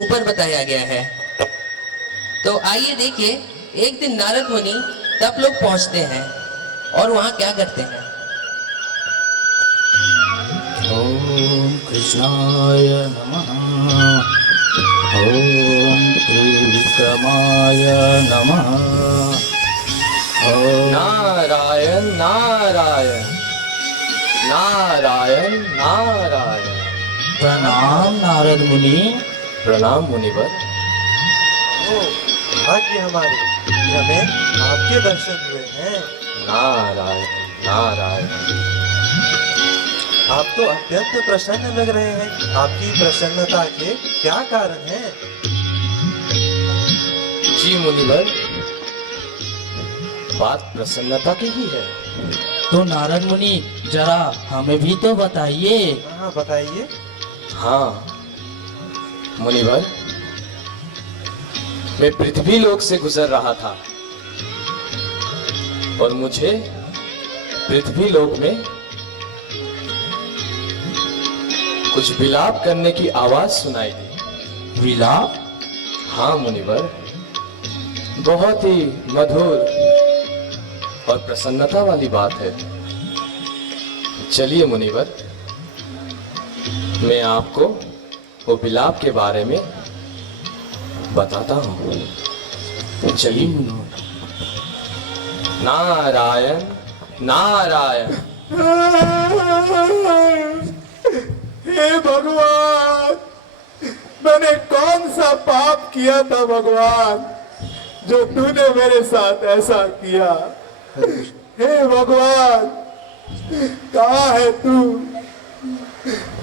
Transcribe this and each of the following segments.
ऊपर बताया गया है। तो आइए देखिए, एक दिन नारद मुनि तप लोग पहुंचते हैं और वहां क्या करते हैं। ओम कृष्णाय नमः। ओम त्रिविक्रमाय नमः। ओम नारायण नारायण नारायण नारायण। प्रणाम नारद मुनि। प्रणाम मुनिवर। भाग्य हमारे कि हमें आपके दर्शन हुए हैं। नारायण नारायण। आप तो अत्यंत प्रसन्न लग रहे हैं। आपकी प्रसन्नता के क्या कारण है? जी मुनिवर, बात प्रसन्नता की ही है। तो नारद मुनि जरा हमें भी तो बताइए। हाँ बताइए। हाँ मुनिवर, मैं पृथ्वी लोक से गुजर रहा था और मुझे पृथ्वी लोक में कुछ विलाप करने की आवाज सुनाई दी। विलाप? हाँ मुनिवर, बहुत ही मधुर और प्रसन्नता वाली बात है। चलिए मुनिवर, मैं आपको वो विलाप के बारे में बताता हूँ। चलिए। नारायण नारायण। हे भगवान, मैंने कौन सा पाप किया था भगवान, जो तूने मेरे साथ ऐसा किया। हे भगवान, कहाँ है तू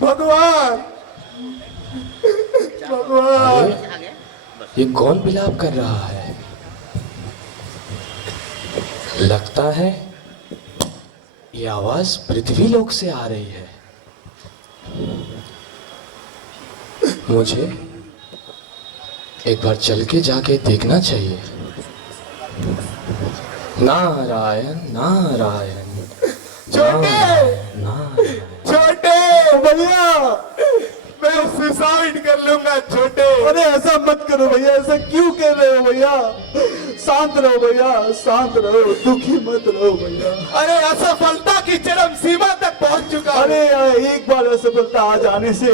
भगवान? भगवान, ये कौन विलाप कर रहा है? लगता है ये आवाज पृथ्वी लोक से आ रही है। मुझे एक बार चल के जाके देखना चाहिए। नारायण नारायण नारायण। छोटे भैया, मैं सुसाइड कर लूंगा छोटे। अरे ऐसा मत करो भैया, ऐसा क्यों कर रहे हो भैया? शांत रहो भैया, शांत रहो, दुखी मत रहो भैया। अरे असफलता की चरम सीमा तक पहुंच चुका हूं। अरे यार, एक बार असफलता आ जाने से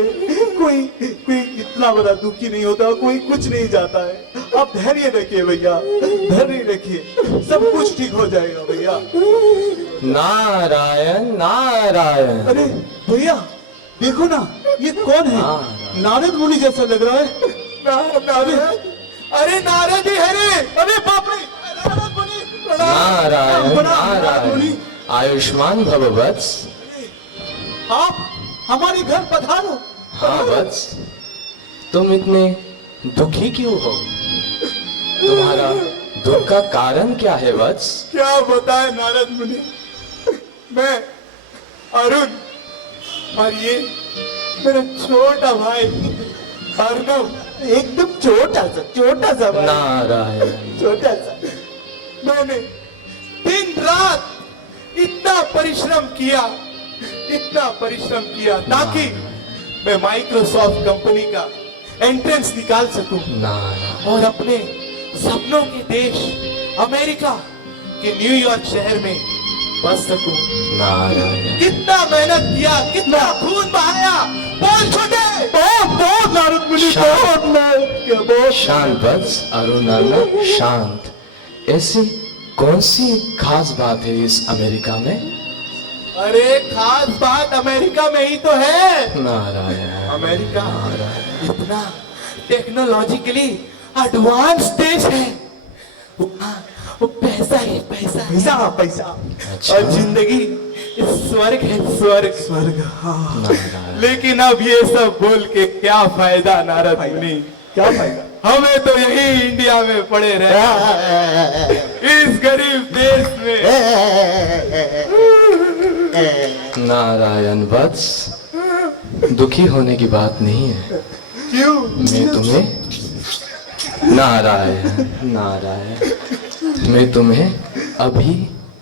कोई कोई इतना बड़ा दुखी नहीं होता, कोई कुछ नहीं जाता है। आप धैर्य रखिए भैया, धैर्य रखिए, सब कुछ ठीक हो जाएगा भैया। नारायण नारायण। अरे भैया देखो ना, ये कौन है? नारद मुनि जैसा लग रहा है। नारद, अरे नारद ही है रे। अरे बाप रे, नारद मुनि प्रणाम। नारायण प्रणाम, नारद मुनि। नारायण। आयुष्मान भव वत्स। आप हमारे घर पधारो। हाँ वत्स, तुम इतने दुखी क्यों हो? तुम्हारा दुख का कारण क्या है वत्स? क्या बताए नारद मुनि, मैं अरुण और ये मेरा छोटा भाई अर्णव, एकदम छोटा सा भाई, नारायण। छोटा सा। मैंने दिन रात इतना परिश्रम किया ताकि मैं माइक्रोसॉफ्ट कंपनी का एंट्रेंस निकाल सकूं नारायण और अपने सपनों के देश अमेरिका के न्यूयॉर्क शहर में बस सकूं। नारायण। कितना मेहनत किया, कितना खून बहाया। बोल छोटे। बहुत नारद मुनि, बहुत मेहनत किया, बहुत। शांत वत्स, अरुण अर्णव, शांत। ऐसी कौन सी खास बात है इस अमेरिका में? अरे खास बात अमेरिका में ही तो है। नारायण। अमेरिका इतना टेक्नोलॉजिकली एडवांस देश है। वहाँ वो पैसा है, पैसा पैसा। अच्छा। और जिंदगी स्वर्ग है, स्वर्ग। हाँ, नारायण। लेकिन अब ये सब बोल के क्या फायदा नारद मुनि? क्या फायदा? हमें तो यही इंडिया में पड़े रहे, इस गरीब देश में। नारायण वत्स, दुखी होने की बात नहीं है। क्यों? मैं तुम्हें नारायण, मैं तुम्हें अभी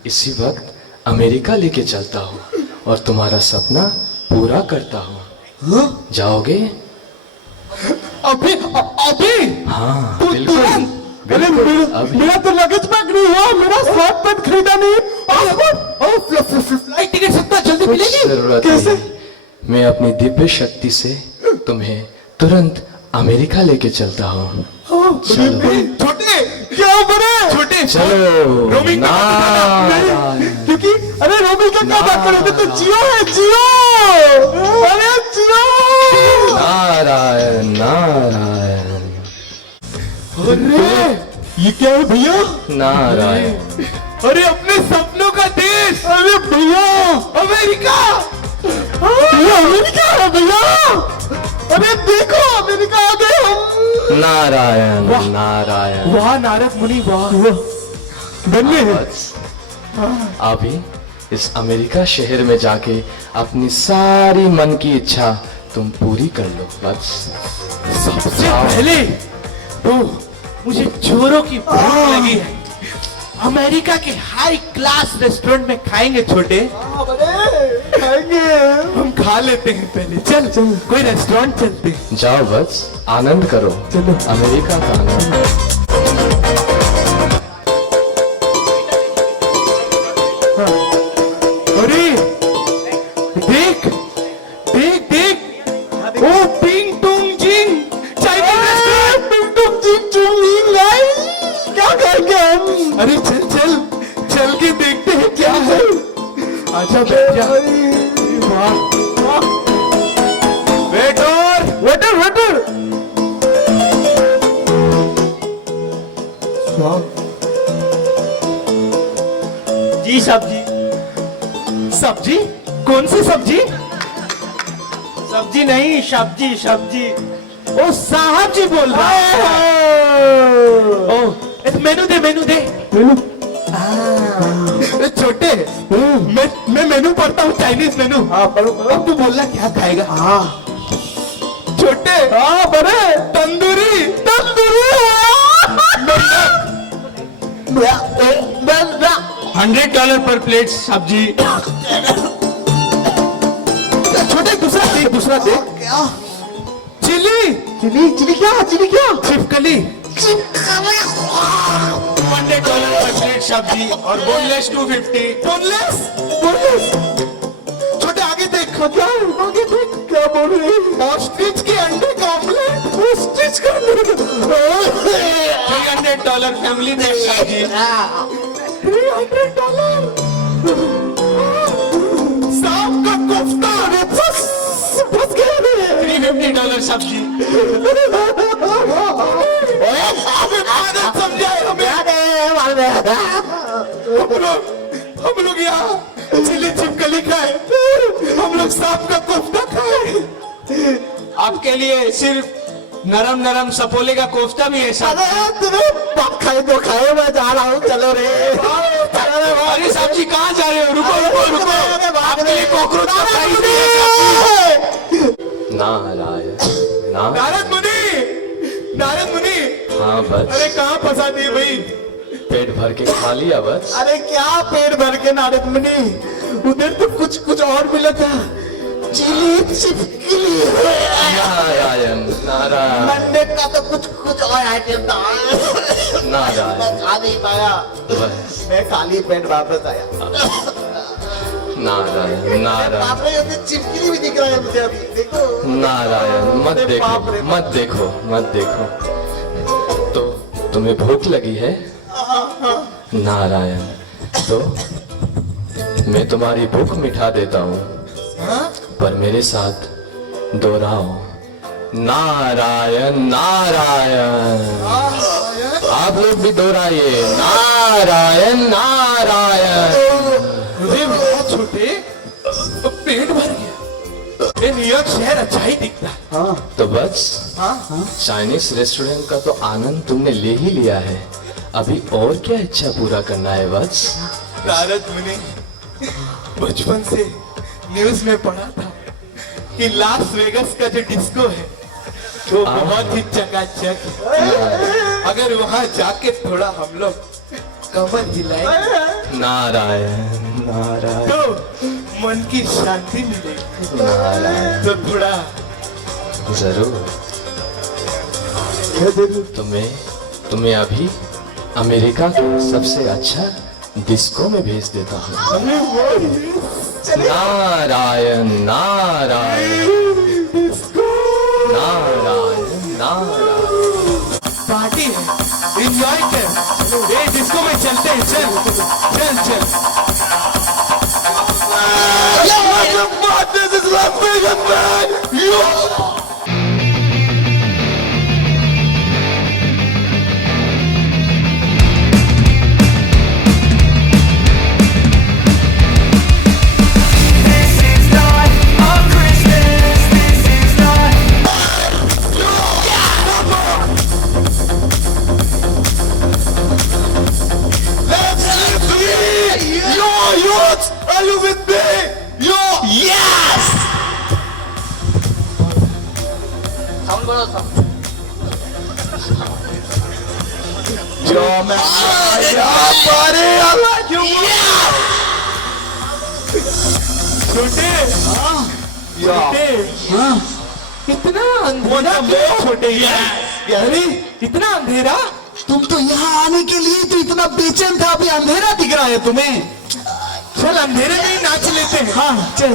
इसी वक्त अमेरिका लेके चलता हूँ और तुम्हारा सपना पूरा करता हूँ। जाओगे? अभी अभी हाँ तू बिल्कुल तुरंत अरे बिल्कुल अभी मेरा तो लगेज पैक नहीं हुआ, मेरा शॉर्ट पैंट खरीदा नहीं। फ्लाइट टिकट इतना जल्दी कुछ मिलेगी? जरूरत कैसे? नहीं। मैं अपनी दिव्य शक्ति से तुम्हें तुरंत अमेरिका लेके चलता हूँ। चलो छोटे क्या बड़े छोटे चलो रोमिंग का नारायण क्योंकि अरे रोमिल का क्या बात करोगे, तो जियो है जियो, अरे जियो। नारायण नारायण अरे ये क्या है भैया? नारायण। अरे अपने सपनों का देश अरे भैया अमेरिका। ये अमेरिका है भैया, अरे देखो अमेरिका आ गए हम। नारायण नारायण। वाह नारद मुनि वाह। धन्य है। बस अभी इस अमेरिका शहर में जाके अपनी सारी मन की इच्छा तुम पूरी कर लो बस। सबसे पहले तो मुझे चोरों की भूख लगी है। अमेरिका के हाई क्लास रेस्टोरेंट में खाएंगे छोटे। खाएंगे। हम खा लेते हैं पहले। चल चल कोई रेस्टोरेंट चलते हैं। जाओ बस आनंद करो चलो। अमेरिका का आनंद। अरे देख देख देख ओ पिंग टुंग जिंग चाइनीज रेस्टोरेंट। पिंग टुंग जिंग चुंग लिंग लाई, क्या खाएंगे हम? अरे चल चल चल के देखते हैं क्या है। आजा बैठ जा। Waiter waiter waiter. जी सब्जी। सब्जी कौन सी सब्जी? सब्जी नहीं, सब्जी सब्जी। ओ साहब जी बोल रहा है। ओ मेनू दे मेनू दे। ए, छोटे मैं मेनू पढ़ता हूँ चाइनीज मेनू। हाँ पढ़ो पढ़ो। अब तू बोलना क्या खाएगा? हाँ छोटे हाँ बड़े। तंदूरी तंदूरी। $100 पर प्लेट सब्जी। छोटे दूसरा देख दूसरा देख। क्या? चिली चिली चिली क्या? चिली क्या? छिपकली। $100 पर प्लेट सब्जी और बोनलेस 250। Boneless boneless. छोटे आगे देख। क्या आगे देख, क्या बोल रहे हैं? ऑस्ट्रिच के अंडे का ऑमलेट। स्टिच करने $300 फैमिली पैक सब्जी। $300। सांप का कोफ्ता। बस गया मैं। $350 सब्जी। आदत समझाए हमें। हम लोग यहाँ चिली छिपकली खाए, हम लोग सांप का कोफ्ता खाए। आपके लिए सिर्फ नरम नरम सपोले का कोफ्ता भी है साहब। अरे तुम्हें बाप खाए तो खाए, मैं जा रहा हूँ, चलो रे। अरे साहब जी कहाँ जा रहे हो? रुको रुको रुको, आपके लिए कॉकरोच का प्राइस भी है साहब जी। नारायण नारायण। नारद मुनि नारद मुनि। हाँ बस अरे कहाँ फंसा दिए भाई? पेट भर के खा लिया बस। अरे क्या पेट भर के नारद मुनि, उधर तो कुछ कुछ और मिला था। चिली छिपकली। नारायण नारायण मंडे का तो कुछ कुछ और आइटम था, नारायण। मैं खा नहीं पाया, बस मैं खाली पेट वापस आया। नारायण नारायण बाप रे, ये चिपकली भी दिख रहा है मुझे अभी, देखो। नारायण। मत अरे बाप रे देखो मत देखो मत देखो। तो तुम्हें भूख लगी है? नारायण। तो मैं तुम्हारी भूख मिटा देता हूँ, पर मेरे साथ दोहराओ नारायण नारायण। आप लोग भी दोहराइए नारायण नारायण। अरे वाह छोटे, पेट भर गया। ये न्यूयॉर्क शहर अच्छा ही दिखता है। तो बस चाइनीज रेस्टोरेंट का तो आनंद तुमने ले ही लिया है, अभी और क्या इच्छा पूरा करना है बस? नारद मुनि, बचपन से न्यूज में पढ़ा था कि लास वेगस का जो डिस्को है वो बहुत ही चकाचक है। अगर वहां जाके थोड़ा हम लोग कमर हिलाए नारायण नारायण तो मन की शांति मिलेगी। नारायण। तो थोड़ा जरूर तुम्हें अभी अमेरिका के सबसे अच्छा डिस्को में भेज देता हूँ। नारायण नारायण नारायण नारायण। पार्टी है, एंजॉय कर। ये डिस्को में चलते हैं, चल चल चल। This is Las Vegas, man! Yo! Are you with me? Yo! Yes! Yo, man. Buddy, I like you. छोटे, इतना अंधेरा क्यों छोटे? अरे इतना अंधेरा? तुम तो यहाँ आने के लिए तो इतना बेचैन था, अभी अंधेरा दिख रहा है तुम्हें। चल अंधेरे में ही नाच लेते हैं। हाँ चल।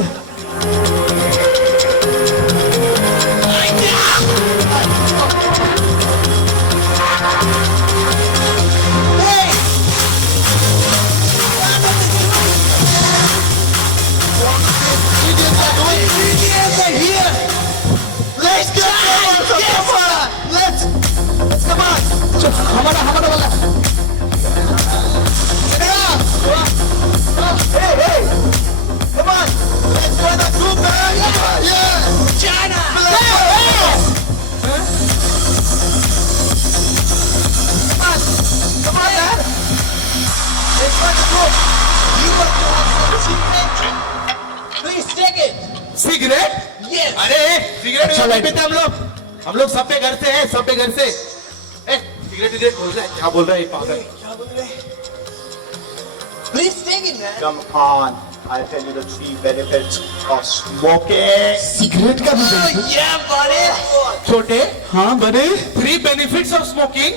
हमारा वाला come on, let's go to group, man. Yeah, China. Come on, man. Let's go to group. You want to have some cigarette? Please take it. Cigarette? Yes. अरे सिगरेट नहीं पीते हम लोग सब पे घर से हैं, सब पे घर से। सिगरेट बोल रहा है, क्या बोल रहा है पागल? Please take it, man. Come on, I'll tell you the 3 benefits of smoking. Cigarette का भी Oh, yeah, buddy. छोटे, हाँ बड़े। 3 benefits of smoking?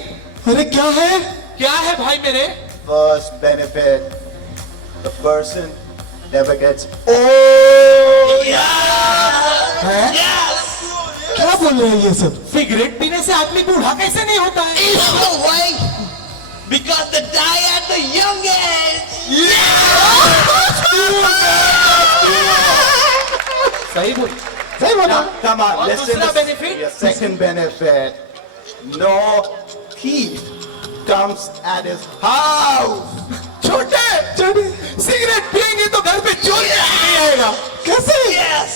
अरे क्या है? क्या है भाई मेरे? First benefit, the person never gets क्या बोल रहे हैं ये सब? सिगरेट पीने से आदमी बूढ़ा कैसे नहीं होता है? No way. Because they die at the young age. सही बोल। सही बोला। Now, come on, और listen दूसरा to benefit? your second benefit. No thief comes at his house. छोटे, सिगरेट पिएंगे तो घर पे चोर नहीं आएगा। कैसे? Yes.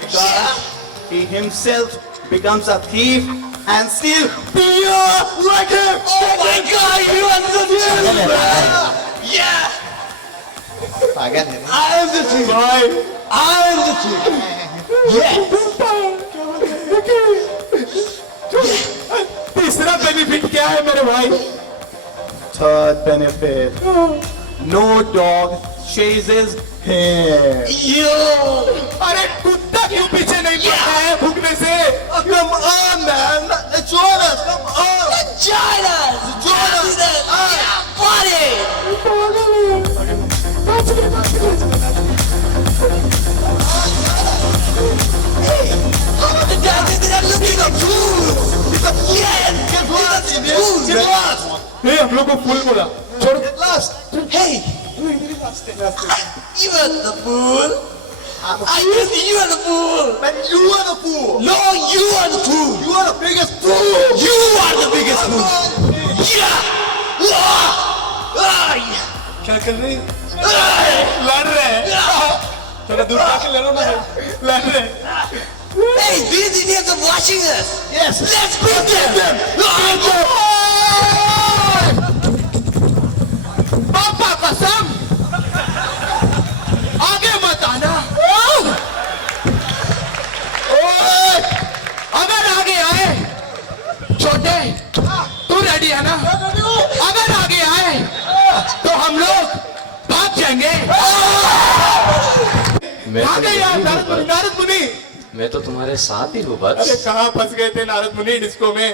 Because he himself becomes a thief and steal beer like him. Oh my God, you are so gentleman. Yeah. I am the thief. I am the thief. Yes. तीसरा बेनिफिट क्या है मेरे भाई? Third benefit. No dog chases him. अरे कुत्ता क्यों पीछे नहीं पड़ता है भूखने से? Come on, man. Join us. Come on. Join us. Join us. Yeah, buddy. Hey, the guy did that looking at food. Yes, get lost, man. Get lost. हे हम लोग को फूल बोला। छोड़। Get lost. Hey, you are the fool. I guess you are the fool. Man, you are the fool. No, you are the fool. You are the biggest fool. You are the biggest fool. Yeah. Yeah. क्या कर रहे हैं? लड़ रहे हैं। थोड़ा दूर जाके लड़ो ना। लड़ रहे हैं। Hey, these idiots are watching us. Yes. Let's beat them. पापा कसम, आगे मत आना। अगर आगे आए, छोटे, तू रेडी है ना? अगर आगे आए, तो हम लोग भाग जाएंगे। मैं तो आगे यार, यही हूँ नारद मुनि। मैं तो तुम्हारे साथ ही हूँ अरे बस। कहाँ फंस गए थे नारद मुनि डिस्को में?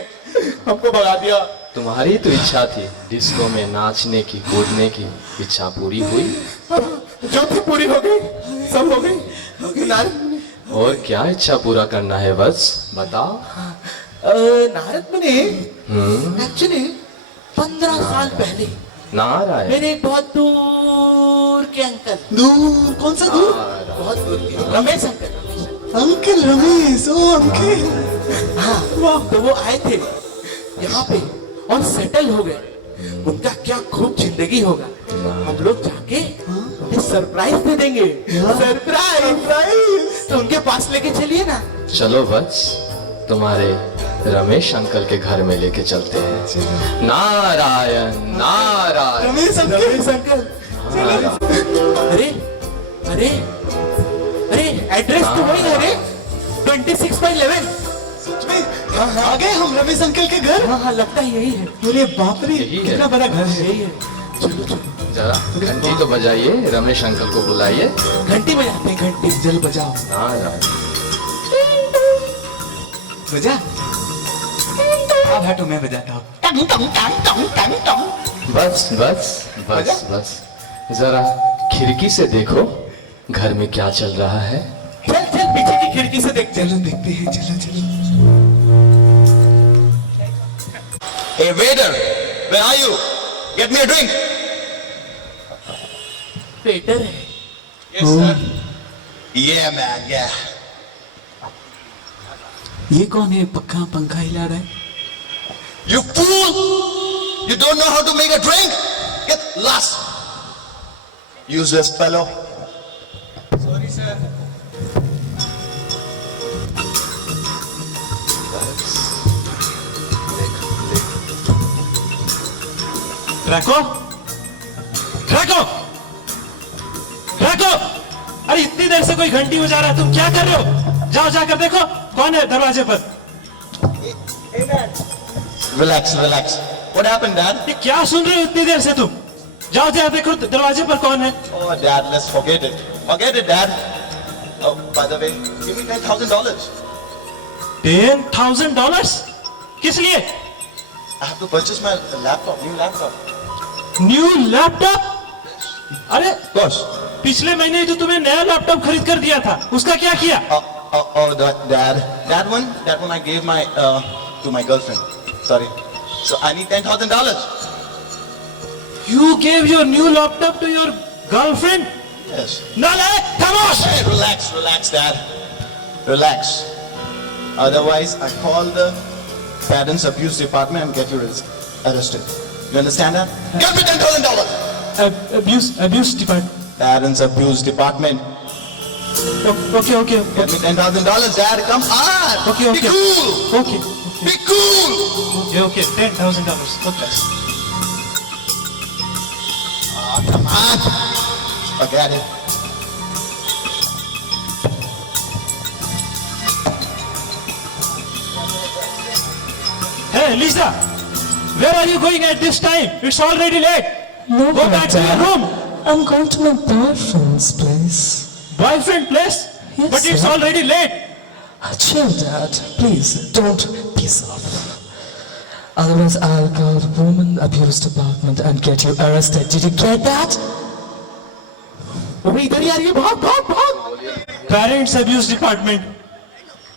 हमको भगा दिया। तुम्हारी तो इच्छा थी डिस्को में नाचने की, कूदने की। इच्छा पूरी हुई? जो थी पूरी हो गई, सब हो गई। नारद मुनि, और क्या इच्छा पूरा करना है बस बताओ। नारद मुनि, एक्चुअली 15 साल पहले नारायण। मेरे एक बहुत दूर के अंकल, दूर? कौन सा दूर? बहुत दूर के रमेश अंकल, अंकल रमेश, ओ अंकल। हाँ, तो वो आए थे यहाँ पे और सेटल हो गए। उनका क्या खूब जिंदगी होगा। हम लोग जाके सरप्राइज दे देंगे। सरप्राइज तो उनके पास लेके चलिए ना। चलो बस तुम्हारे रमेश अंकल के घर में लेके चलते हैं। नारायण नारायण। रमेश अंकल, रमेश अंकल, अरे अरे अरे एड्रेस तो वही है रे, 26/11। सच में आ गए हम रमेश अंकल के घर? हाँ हाँ, लगता है यही है। अरे बाप रे, यही है। कितना बड़ा घर है। यही है। चलो चलो, जरा घंटी तो बजाइए, रमेश अंकल को बुलाइए। घंटी बजाते हैं, घंटी जल बजाओ। नारायण। बजा? अब हटो, मैं बजाता हूँ। बस बस बस बस, जरा खिड़की से देखो घर में क्या चल रहा है। चल चल, पीछे की खिड़की से देख। चलो देखते हैं, चलो चलो। Hey waiter, where are you? Get me a drink. Waiter है। Yes sir. Yeah man, yeah. ये कौन है? पक्का पंखा हिला रहा है। You fool! You don't know how to make a drink? Get lost. Useless fellow. Sorry sir. ट्रैको, ट्रैको, ट्रैको! अरे इतनी देर से कोई घंटी बजा रहा है, तुम क्या कर रहे हो? जाओ जाकर देखो कौन है दरवाजे पर। Relax, relax. What happened, Dad? ये क्या सुन रहे हो इतनी देर से तुम? जाओ जाओ देखो दरवाजे पर कौन है। Oh, Dad, let's forget it. Forget it, Dad. Oh, by the way, give me $10,000. $10,000? किस लिए? I have to purchase my laptop, new laptop. New laptop? अरे Of course. पिछले महीने ही तो तुम्हें नया लैपटॉप खरीद कर दिया था, उसका क्या किया? That one I gave to my girlfriend. Sorry. So I need $10,000. You gave your new laptop to your girlfriend? Yes. नालायक, खामोश! Hey, relax, Dad. Relax. Otherwise, I call the parents abuse department and get you arrested. You understand that? Get me $10,000. Abuse department. Parents abuse department. Okay. Get me $10,000, Dad. Come on. Okay. Be cool. Okay. Be cool. Okay. $10,000. Okay. Oh, come on. Forget it. Hey, Lisa, where are you going at this time? It's already late. No, Go back to your room. I'm going to my boyfriend's place. Boyfriend place? Yes, But it's sir. already late. Chill, Dad. Please, don't piss off. Otherwise, I'll call the woman abuse department and get you arrested. Did you get that? अभी इधर ही आ रही है, भाग। Parents abuse department.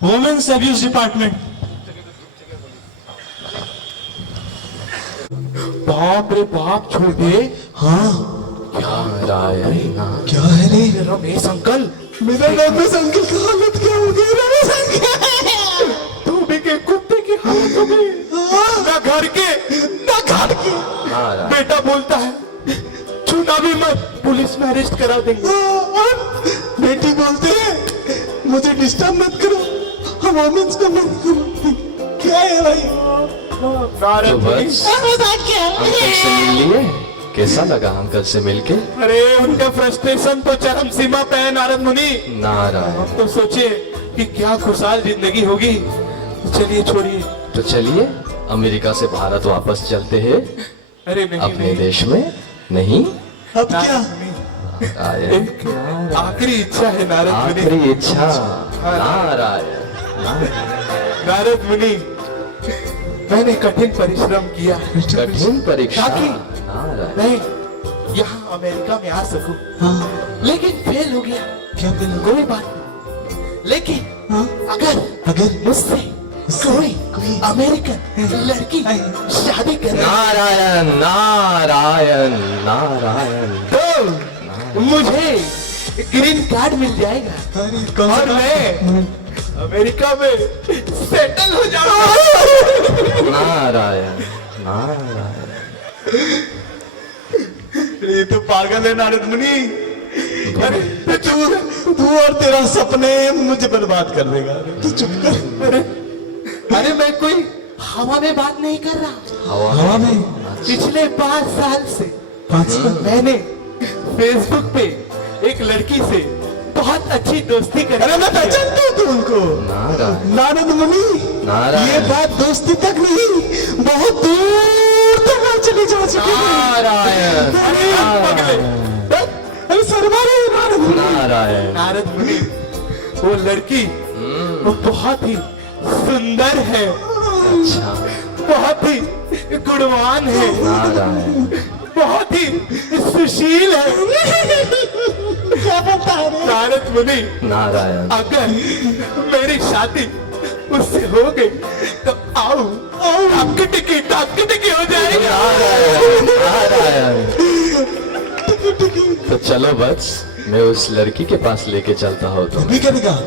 Women's abuse department. बाप रे बाप, छोड़ दे। हाँ, नारायण। क्या है रे? रमेश अंकल, मेरा रमेश अंकल की हालत क्या हो गई? रमेश अंकल, धोबी के कुत्ते की हालत हो गई। ना घर के, ना घर की। नारायण। बेटा बोलता है छूना भी मत, पुलिस में अरेस्ट करा देंगे। और बेटी बोलते हैं मुझे डिस्टर्ब मत करो, हम वोमेंस को मत करो। क्या है भाई? तो बस अंकल से मिल लिए? कैसा लगा अंकल से मिलके? अरे उनका फ्रस्ट्रेशन तो चरम सीमा पे है नारद मुनि। नारायण। हम तो सोचे कि क्या खुशहाल जिंदगी होगी। चलिए छोड़िए। तो चलिए अमेरिका से भारत वापस चलते हैं अरे नहीं अपने नहीं। देश में। नहीं? अब क्या? नारायण। एक आखिरी इच्छा है नारद मुनि। आखिरी इच्छा। नारायण। नारद मुनि, मैंने कठिन परिश्रम किया कठिन परीक्षा ताकि नारायण मैं यहाँ अमेरिका में आ सकूं, हाँ लेकिन फेल हो गया। क्या दिन कोई बात नहीं, लेकिन हाँ अगर मुझसे कोई अमेरिकन लड़की शादी करे नारायण नारायण नारायण तो मुझे ग्रीन कार्ड मिल जाएगा अरे कौन और सा मैं अमेरिका में सेटल हो जाऊंगा। नारायण नारायण ये तो पागल है नारद मुनि। अरे तू और तेरा सपने मुझे बर्बाद कर देगा। तू चुप कर। अरे मैं कोई हवा में बात नहीं कर रहा। हवा में पिछले 5 साल से 5 साल मैंने फेसबुक पे एक लड़की से बहुत अच्छी दोस्ती करी। अरे मैं पहचानता हूँ तुमको नारायण नारद मुनि। नारायण। ये बात दोस्ती तक नहीं बहुत दूर तक आ चली जा चुकी है। नारायण अरे सरवारे नारद मुनि। नारायण नारद मुनि, वो लड़की वो बहुत ही सुंदर है, अच्छा बहुत ही गुणवान है, नारायण बहुत ही सुशील है। क्या बता रहे? नारद मुनि, नारायण अगर मेरी शादी उससे हो गई तो आओ आपकी टिकट हो जाएगा। नारायण तो चलो बस मैं उस लड़की के पास लेके चलता हूँ तो अभी क्या निकाह?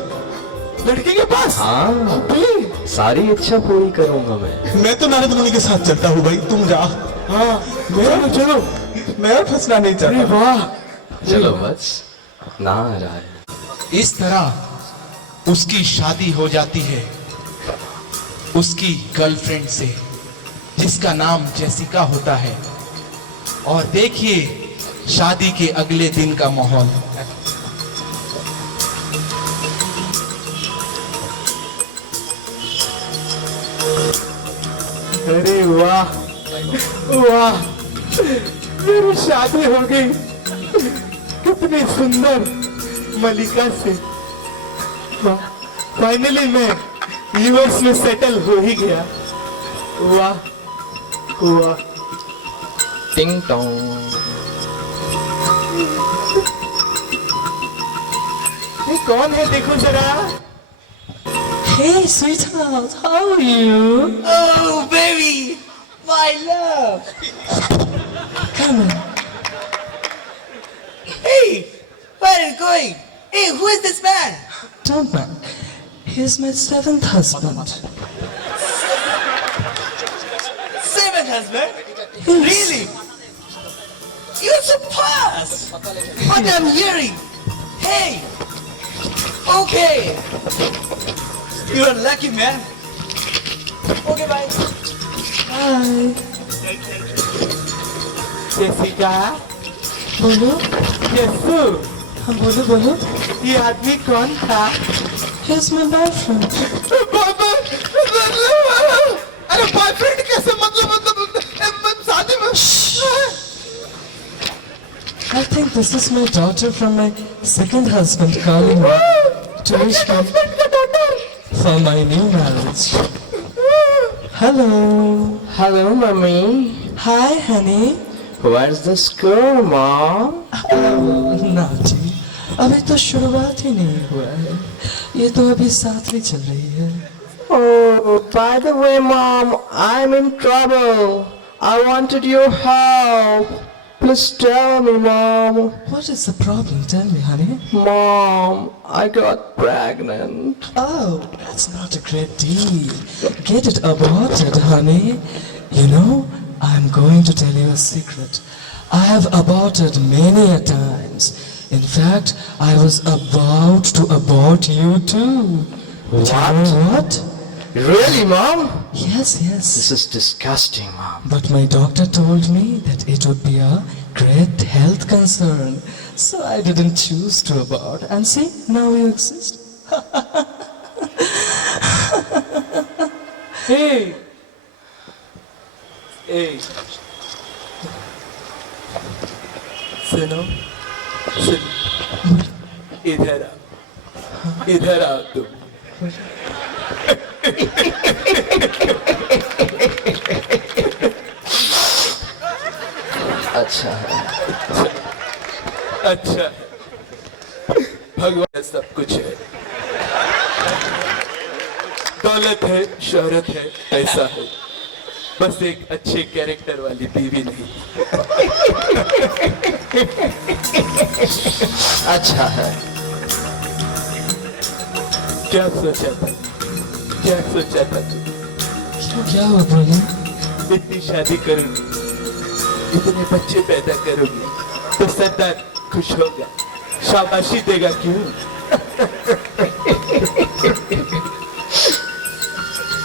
लड़की के पास हाँ सारी इच्छा पूरी करूंगा मैं मैं तो नारद मुनि के साथ चलता हूँ भाई, तुम जा। हाँ मैं चलो। मैं और फंसना नहीं अरे चाहता। वाह, चलो बस नारायण इस तरह उसकी शादी हो जाती है उसकी गर्लफ्रेंड से, जिसका नाम जेसिका होता है। और देखिए शादी के अगले दिन का माहौल। अरे वाह वाह, मेरी शादी हो गई कितनी सुंदर मलिका से। फाइनली मैं यूएस में सेटल हो ही गया। वाह वाह। टिंग टोंग ये कौन है देखो जरा। Hey, sweetheart, how are you? Oh baby, my love. Come in. Hey, where are you going? Hey, who is this man? Don't mind. He's my 7th husband. 7th husband? Really? You're so fast. What I'm hearing. Hey. Okay. You're a lucky man. Okay, bye. Hi. Jessica, बोलो यस्सु, हाँ बोलो बोलो ये आदमी कौन था? He's my boyfriend. अरे boyfriend कैसे मतलब शादी में? I think this is my daughter from my 2nd husband calling me to wish me for my new marriage. Hello. Hello mummy Hi, honey. where's the school mom नाटी, अभी तो शुरुआत ही नहीं हुआ है, ये तो अभी 7वीं चल रही है। Oh, by the way, Mom, I'm in trouble. I wanted your help. Please tell me, Mom. What is the problem? Tell me, honey. Mom, I got pregnant. Oh, that's not a great deal. Get it aborted, honey. You know, I'm going to tell you a secret. I have aborted many a times. In fact, I was about to abort you too. But you know what? Really, Mom? Yes, yes. This is disgusting, Mom. But my doctor told me that it would be a great health concern. So I didn't choose to abort. And see, now you exist. Hey, hey, सुनो, इधर आओ, इधर आओ तुम। अच्छा है। अच्छा, भगवान सब कुछ है, दौलत है, शोहरत है, पैसा है, बस एक अच्छे कैरेक्टर वाली बीवी नहीं। अच्छा है। क्या सोचा था, क्या सोचा था तू? क्या हुआ ब्रदर? इतनी शादी करूंगी, इतने बच्चे पैदा करूंगी तो सरदार खुश होगा, शाबाशी देगा क्यों?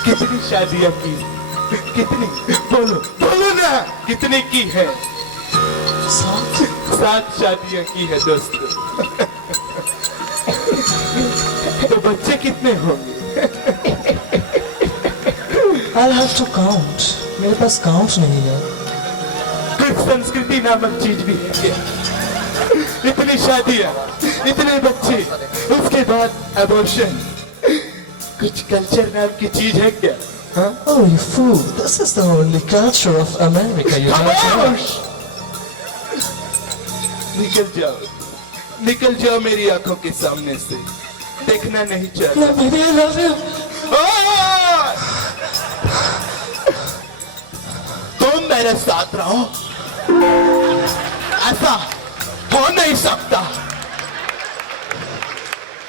कितनी शादियां की, कितनी, बोलो बोलो ना, कितनी की है? 7 शादियां की है दोस्तों। तो बच्चे कितने होंगे? I'll have to count. मेरे पास काउंट नहीं है। कुछ संस्कृति नामक चीज भी है क्या? इतनी शादियां, इतने बच्चे, उसके बाद अबॉर्शन, कुछ कल्चर नाम की चीज है क्या? हाँ? Oh, you fool! This is the only culture of America. You don't know. खामोश! निकल जाओ मेरी आंखों के सामने से, देखना नहीं चाहता। No, baby, I love you. तुम मेरे साथ रहो, ऐसा हो नहीं सकता,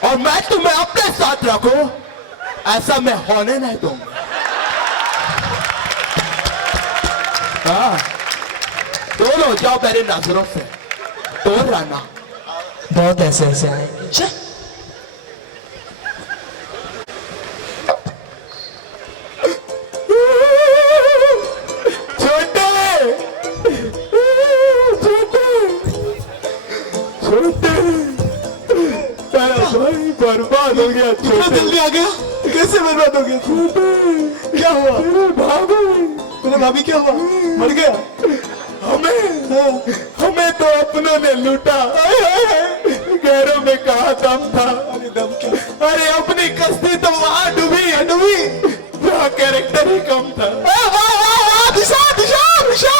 और मैं तुम्हें अपने साथ रखूं, ऐसा मैं होने नहीं दूंगा। हाँ, दूर हो जाओ मेरी नजरों से, दूर रहना। बहुत ऐसे ऐसे आए। बर्बाद हो गया, जल्दी आ गया, कैसे बर्बाद हो गया? क्या हुआ? मेरे भाभी क्या हुआ? मर गया? हमें तो अपनों ने लूटा, गैरों में कहा दम था। अरे दम क्या? अरे अपनी कश्ती तो वहां डूबी, जहाँ कैरेक्टर ही कम था। दिशा दिशा दिशा,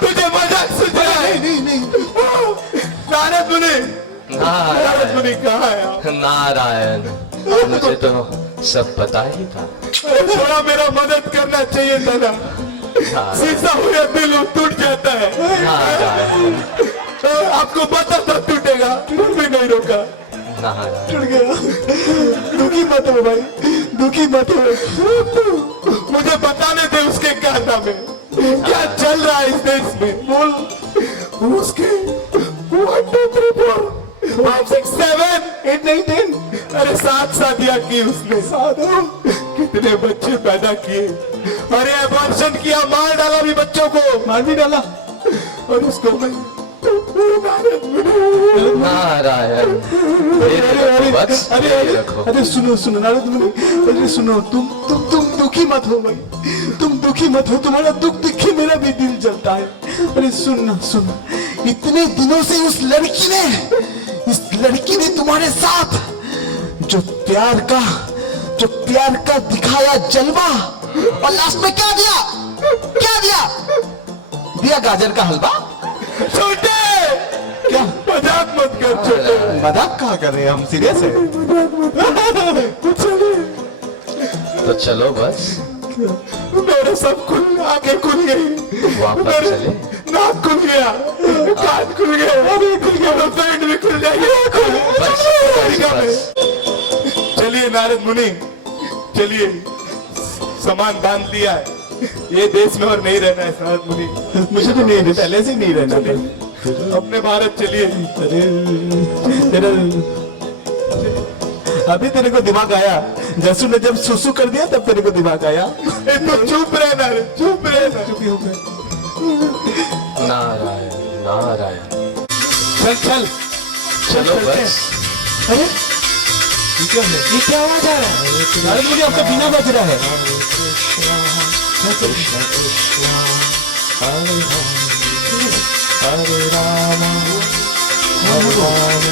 तुझे मजाक सूझ रहा है? नहीं। नारद मुनि, नारद मुनि कहाँ है? नारायण, मुझे तो सब पता ही था। थोड़ा मेरा मदद करना चाहिए था ना, शीशा हुआ दिल टूट जाता है। नारायण, आपको पता था टूटेगा, फिर भी नहीं रोका। नारायण, टूट गया। दुखी मत हो भाई, दुखी मत हो। मुझे बताने थे उसके कारनामे, क्या चल रहा है इस देश में। बोल उसके 1 2 3 4 5 6 7 8 9 10, अरे 7 शादियां की उसने, 7 कितने बच्चे पैदा किए, अरे अबॉर्शन किया, मार डाला भी बच्चों को, मार भी डाला। और उसको मैं नारायण, अरे सुनो नारद मुनि, अरे सुनो, तुम दुखी मत हो भाई, तुम दुखी मत हो, तुम्हारा दुख देख के मेरा भी दिल जलता है। अरे सुन, इतने दिनों से इस लड़की ने तुम्हारे साथ जो प्यार का दिखाया जलवा, और लास्ट में क्या दिया? दिया गाजर का हलवा। छोटे, क्या मजाक मत कर छोटे। मजाक कहाँ कर रहे हैं हम, सीरियस है। तो चलो बस मेरे सब आंखें खुल गई, वापस चले। नाक खुल गया, कान खुल गया, पैंट भी खुल जाएगी। चलिए नारद मुनि, चलिए, सामान बांध दिया है, ये देश में और नहीं रहना है नारद मुनि। मुझे तो नहीं, पहले से नहीं रहना था। अपने भारत चलिए। अरे अभी तेरे को दिमाग आया, जसू ने जब सुसु कर दिया तब तेरे को दिमाग आया। तो चुप रहना, चुप चुप ही हो गए। नारायण, चल चलो बस। अरे ये क्या आवाज आ रहा है? नारद मुनि, आपका बिना बज रहा है। हरे राम, हरे राम, राम राम,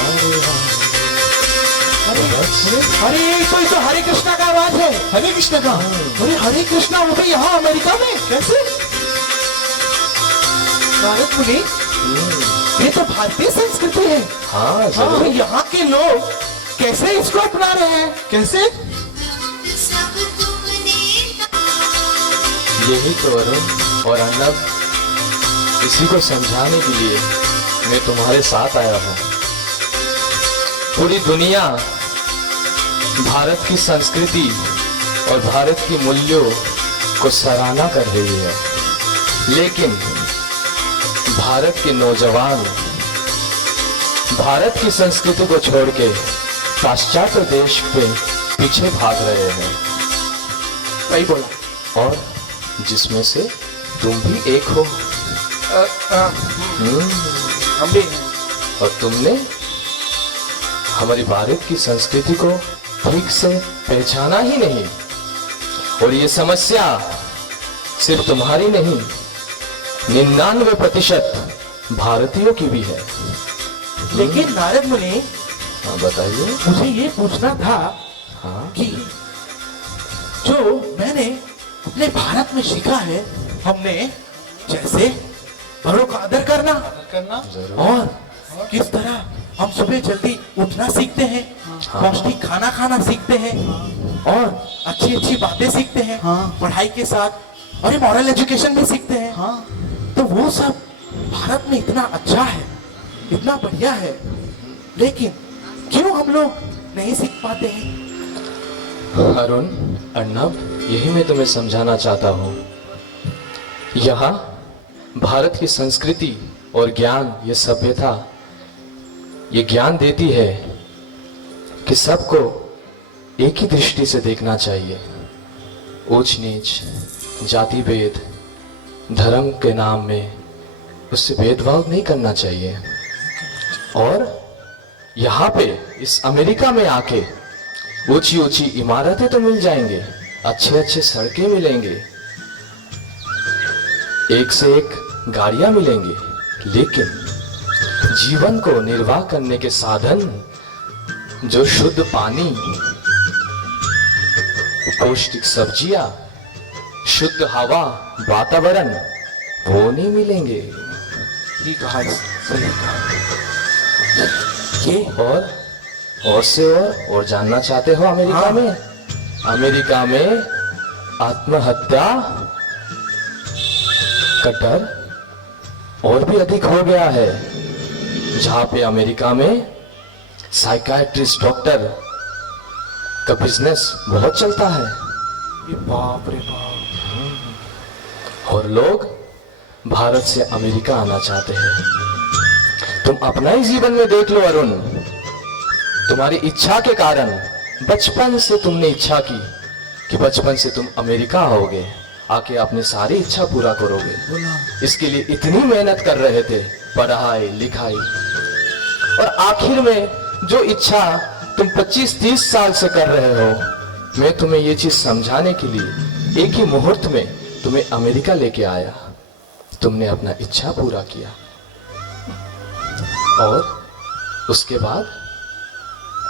हरे राम, अरे कोई तो हरे कृष्णा का आवाज है। हरे कृष्ण का? अरे हरे कृष्णा हो गई यहाँ अमेरिका में कैसे? नारद मुनि, ये तो भारतीय संस्कृति है। हाँ जरूर। यहाँ के लोग कैसे इसको अपना रहे हैं? कैसे? यही तो अरुण और अर्णव, इसी को समझाने के लिए मैं तुम्हारे साथ आया हूँ। पूरी दुनिया भारत की संस्कृति और भारत की मूल्यों को सराहना कर रही है, लेकिन भारत के नौजवान भारत की संस्कृति को छोड़ के पाश्चात्य देश पे पीछे भाग रहे हैं। सही बोला। और जिसमें से तुम भी एक हो। हम भी। और तुमने हमारी भारत की संस्कृति को ठीक से पहचाना ही नहीं। और ये समस्या सिर्फ तुम्हारी नहीं, 99% भारतीयों की भी है। लेकिन नारद मुनि, हाँ बताइए। मुझे ये पूछना था हाँ कि जो मैंने अपने भारत में सीखा है, हमने जैसे बड़ों का आदर करना और किस तरह हम सुबह जल्दी उठना सीखते हैं, पौष्टिक खाना खाना सीखते हैं और अच्छी अच्छी बातें सीखते हैं पढ़ाई के साथ, और मॉरल एजुकेशन भी सीखते हैं। तो वो सब भारत में इतना अच्छा है, इतना बढ़िया है, लेकिन क्यों हम लोग नहीं सीख पाते हैं? अरुण, अर्णव, यही मैं तुम्हें समझाना चाहता हूँ। यहाँ भारत की संस्कृति और ज्ञान, ये सभ्यता, ये ज्ञान देती है कि सबको एक ही दृष्टि से देखना चाहिए। ऊंच नीच, जाति भेद, धर्म के नाम में उससे भेदभाव नहीं करना चाहिए। और यहाँ पे इस अमेरिका में आके ऊंची ऊंची इमारतें तो मिल जाएंगे, अच्छे अच्छे सड़कें मिलेंगे, एक से एक गाड़ियां मिलेंगे, लेकिन जीवन को निर्वाह करने के साधन, जो शुद्ध पानी, पौष्टिक सब्जियां, शुद्ध हवा, वातावरण, वो नहीं मिलेंगे। ठीक कहा, सही कहा। ये और से और जानना चाहते हो अमेरिका में? अमेरिका में आत्महत्या का डर और भी अधिक हो गया है, जहां पे अमेरिका में साइकियाट्रिस्ट डॉक्टर का बिजनेस बहुत चलता है। बाप रे बाप। और लोग भारत से अमेरिका आना चाहते हैं। तुम अपना ही जीवन में देख लो अरुण, तुम्हारी इच्छा के कारण बचपन से तुमने इच्छा की कि बचपन से तुम अमेरिका आओगे, आके अपनी सारी इच्छा पूरा करोगे। इसके लिए इतनी मेहनत कर रहे थे, पढ़ाई लिखाई, और आखिर में जो इच्छा तुम 25-30 साल से कर रहे हो, मैं तुम्हें ये चीज समझाने के लिए एक ही मुहूर्त में तुम्हें अमेरिका लेके आया। तुमने अपना इच्छा पूरा किया और उसके बाद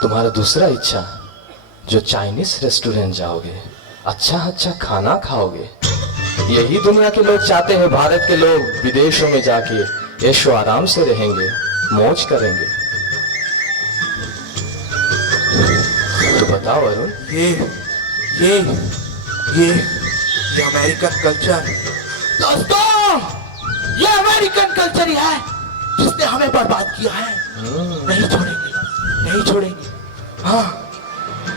तुम्हारा दूसरा इच्छा, जो चाइनीज रेस्टोरेंट जाओगे, अच्छा अच्छा खाना खाओगे। यही दुनिया के लोग चाहते हैं। भारत के लोग विदेशों में जाके ऐशो आराम से रहेंगे, मौज करेंगे। तो बताओ अरुण, ये अमेरिकन कल्चर, दोस्तों, ये अमेरिकन कल्चर ही है जिसने हमें बर्बाद किया है। नहीं छोड़ेंगे, नहीं छोड़ेंगे। हाँ,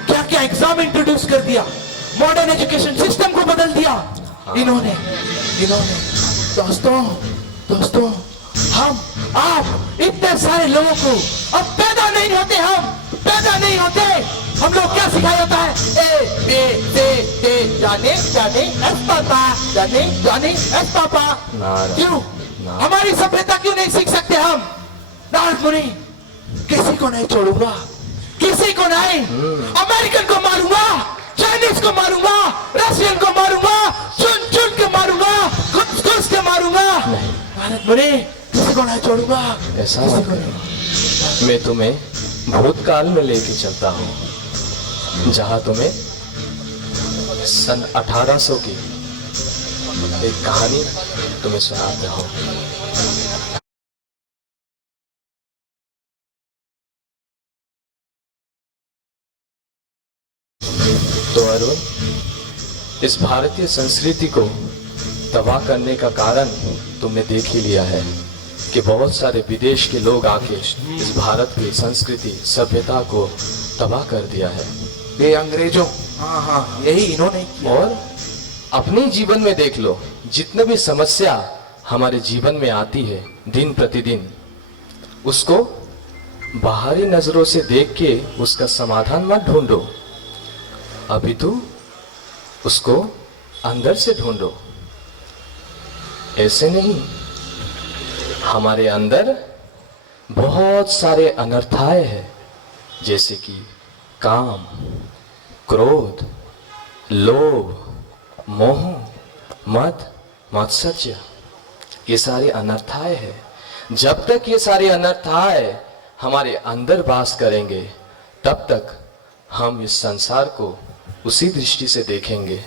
क्या क्या एग्जाम इंट्रोड्यूस कर दिया, मॉडर्न एजुकेशन सिस्टम को बदल दिया इन्होंने। दोस्तों, हम आप इतने सारे लोगों को अब पैदा नहीं होते, हम लोग क्या सिखाया जाता है? ए बी सी जाने एस पापा। क्यों हमारी सभ्यता क्यों नहीं सीख सकते हम? नारद मुनि, किसी को नहीं छोड़ूंगा, किसी को नहीं। अमेरिकन को मारूंगा, चाइनीज को मारूंगा, रशियन को मारूंगा, चुन के मारूंगा, घुस के मारूंगा। नारद मुनि, किसी को नहीं छोड़ूंगा। ऐसा मत करो। मैं तुम्हें भूतकाल में लेके चलता हूं, जहां तुम्हें सन 1800 की एक कहानी तुम्हें सुनाता हूं। तो अरुण, इस भारतीय संस्कृति को तबाह करने का कारण तुमने देख ही लिया है कि बहुत सारे विदेश के लोग आके इस भारत की संस्कृति सभ्यता को तबाह कर दिया है। ये अंग्रेजों, हाँ यही इन्होंने किया। और अपने जीवन में देख लो, जितने भी समस्या हमारे जीवन में आती है दिन प्रतिदिन, उसको बाहरी नजरों से देख के उसका समाधान मत ढूंढो, अभी तो उसको अंदर से ढूंढो। ऐसे नहीं, हमारे अंदर बहुत सारे अनर्थाए हैं, जैसे कि काम, क्रोध, लोभ, मोह, मद, मात्सर्य, ये सारे अनर्थाए हैं। जब तक ये सारे अनर्थाए हमारे अंदर वास करेंगे, तब तक हम इस संसार को उसी दृष्टि से देखेंगे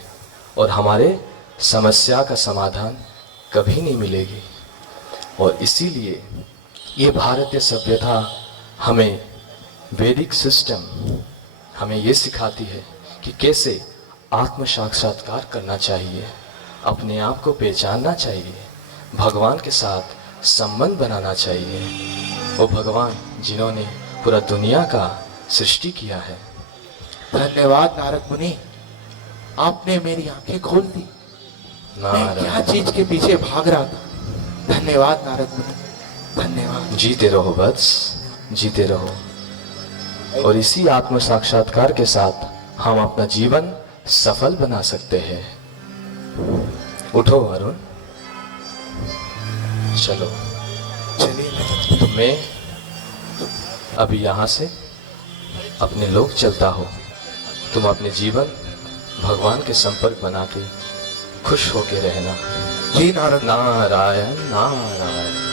और हमारे समस्या का समाधान कभी नहीं मिलेगी। और इसीलिए ये भारतीय सभ्यता हमें, वैदिक सिस्टम हमें ये सिखाती है कि कैसे आत्म साक्षात्कार करना चाहिए, अपने आप को पहचानना चाहिए, भगवान के साथ संबंध बनाना चाहिए। वो भगवान जिन्होंने पूरा दुनिया का सृष्टि किया है। धन्यवाद नारद मुनि, आपने मेरी आंखें खोल दी। मैं क्या चीज के पीछे भाग रहा था। धन्यवाद नारद मुनि, धन्यवाद। जीते रहो वत्स, जीते रहो। और इसी आत्म साक्षात्कार के साथ हम अपना जीवन सफल बना सकते हैं। उठो अरुण, चलो। चलिए। तो मैं अभी यहाँ से अपने लोग चलता हो, तुम अपने जीवन भगवान के संपर्क बना के खुश होके रहना। जी नारद। नारायण नारायण।